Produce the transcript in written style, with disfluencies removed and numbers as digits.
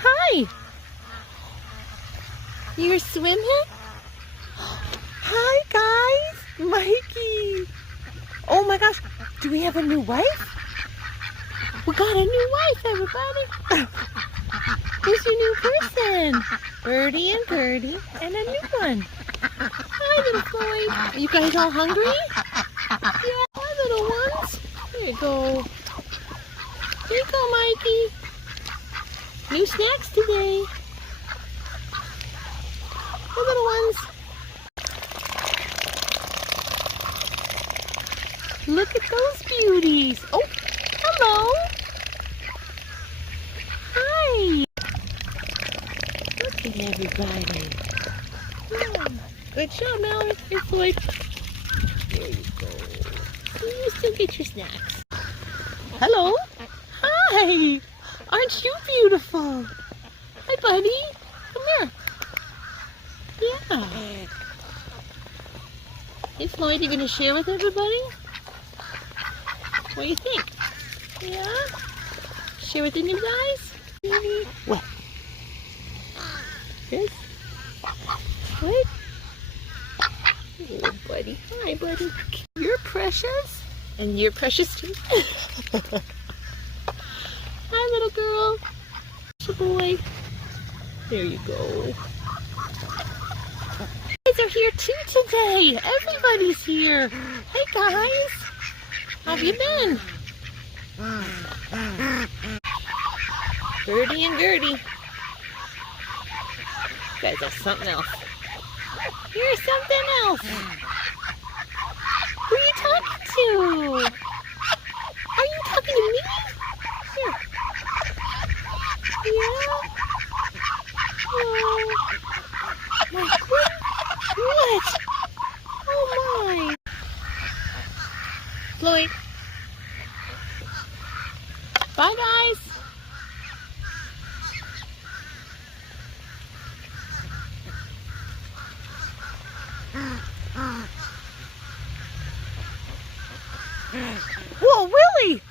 Hi. You're swimming? Hi, guys. Mikey. Oh my gosh. Do we have a new wife? We got a new wife, everybody. Who's your new person? Birdie and Gertie, and a new one. Hi, little Floyd. You guys all hungry? Yeah, hi, little ones. Here you go. Here you go, Mikey. New snacks today. The little ones. Look at those beauties. Oh, hello. Hi. Look at everybody. Yeah. Good job, Mallory. Here, Floyd. There you go. You still get your snacks. Hello. Hi. Aren't you beautiful? Hi, buddy. Come here. Yeah. Hey, Floyd, you gonna share with everybody? What do you think? Yeah? Share with the new guys? What? Yes? What? Oh, buddy. Hi, buddy. You're precious. And you're precious too. Hi, little girl. Good boy. There you go. You guys are here too today. Everybody's here. Hey, guys. How have you been? Birdie and Gertie. You guys are something else. You're something else. Who are you talking to? Are you talking to me? Here. Yeah? Oh. My goodness. What? Oh my. Floyd. Bye, guys. Whoa, Willie!